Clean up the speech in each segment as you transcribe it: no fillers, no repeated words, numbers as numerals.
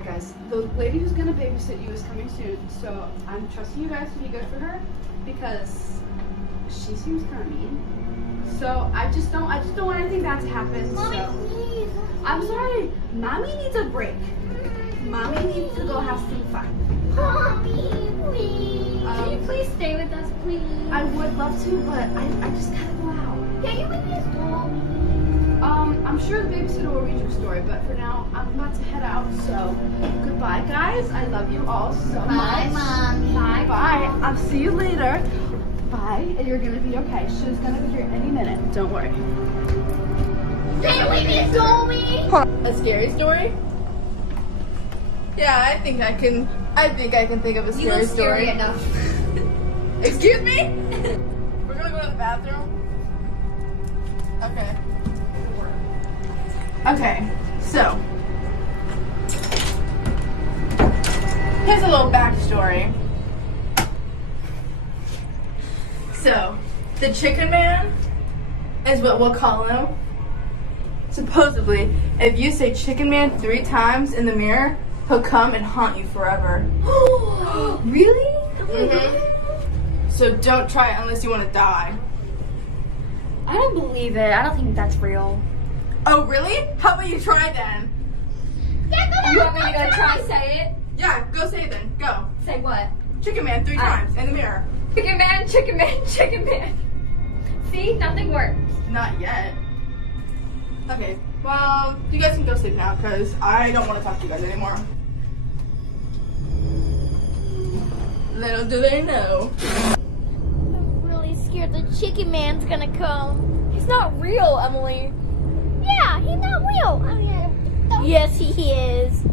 Alright guys, the lady who's gonna babysit you is coming soon, so I'm trusting you guys to be good for her because she seems kinda mean. So I just don't want anything bad to happen. Mommy, So please. I'm sorry. Mommy needs a break. Mommy needs to go have some fun. Mommy, please. Can you please stay with us, please? I would love to, but I just gotta go out. Can you read me a story? I'm sure the babysitter will read you a story, but for now, I'm about to head out, so goodbye, guys. I love you all so much. Bye, Mommy. Bye. I'll see you later. Bye, and you're gonna be okay. She's gonna be here any minute. Don't worry. Can you read me a story? A scary story? Yeah, I think I can think of a You scary look story. scary enough. Excuse me? We're gonna go to the bathroom. Okay. Okay, so here's a little backstory. So, the Chicken Man is what we'll call him. Supposedly, if you say Chicken Man 3 times in the mirror, he'll come and haunt you forever. Really? So don't try it unless you want to die. I don't believe it. I don't think that's real. Oh, really? How about you try then? You want me to try say it? Yeah, go say it then. Go. Say what? Chicken Man 3 times in the mirror. Chicken man, chicken man, chicken man. See? Nothing works. Not yet. Okay, well, you guys can go sleep now because I don't want to talk to you guys anymore. Little do they know. I'm really scared the chicken man's gonna come. He's not real, Emily. Yeah, he's not real. I mean, yes, he is.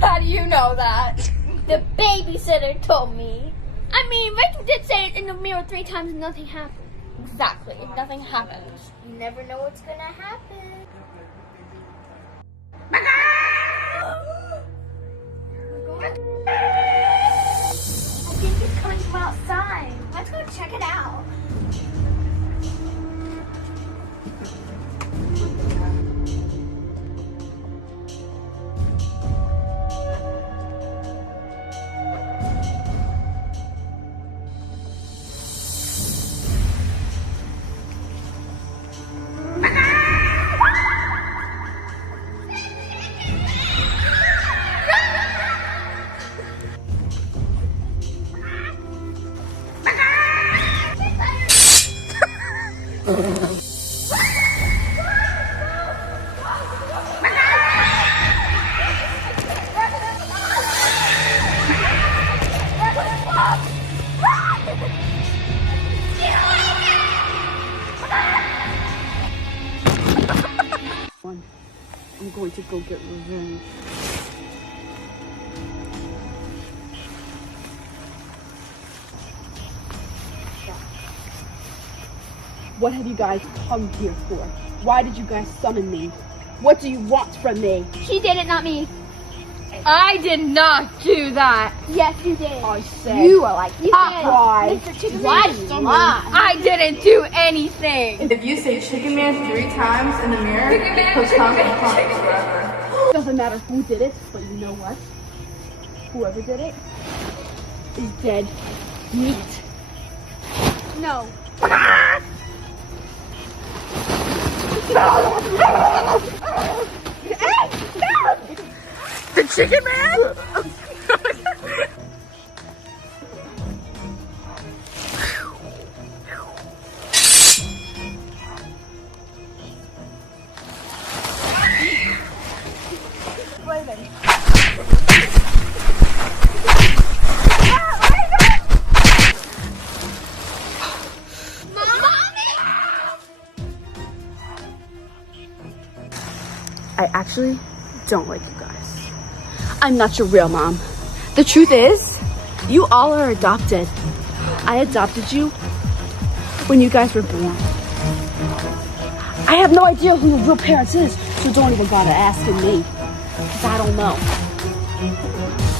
How do you know that? The babysitter told me. I mean, Rachel did say it in the mirror 3 times and nothing happened. Exactly. Nothing happens. You never know what's gonna happen. I think he's coming from outside. Let's go check it out. I'm going to go get revenge. What have you guys come here for? Why did you guys summon me? What do you want from me? She did it, not me. I did not do that. Yes, you did. I said You are like, you did. Why? Mr. Chicken Why Man. summon? I didn't do anything. If you say Chicken Man 3 times in the mirror, Chicken Man, he'll chicken come man, and haunt you chicken forever. Doesn't matter who did it, but you know what? Whoever did it is dead meat. No. The Chicken Man? I actually don't like you guys. I'm not your real mom. The truth is, you all are adopted. I adopted you when you guys were born. I have no idea who your real parents is, so don't even bother asking me, because I don't know.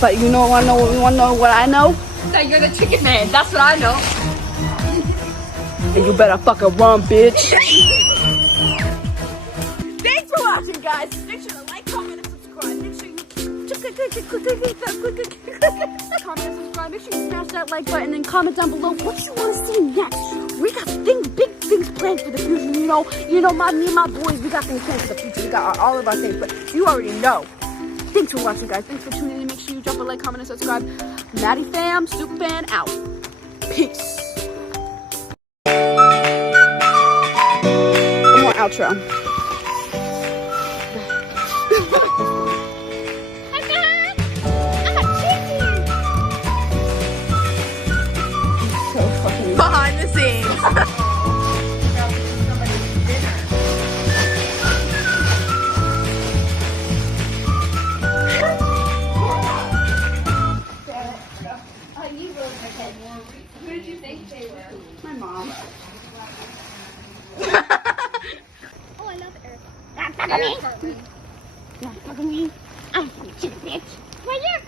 But you know, you wanna know what I know? That you're the chicken man. That's what I know. And you better fucking run, bitch. Thanks for watching, guys. Make sure to like, comment, and subscribe. Make sure you click Comment and subscribe. Make sure you smash that like button and comment down below what you want to see next. We got big things planned for the future. Me and my boys, we got things planned for the future. We got all of our things, but you already know. Thanks for watching, guys. Thanks for tuning in. Make sure you drop a like, comment, and subscribe. Maddie fam, Super fan out. Peace. One more outro. Behind the scenes. Who did you think they were? My mom. Oh, I love Erica. Eric Cartman. Yeah, talk to me. I'm a chicken bitch. Well, you're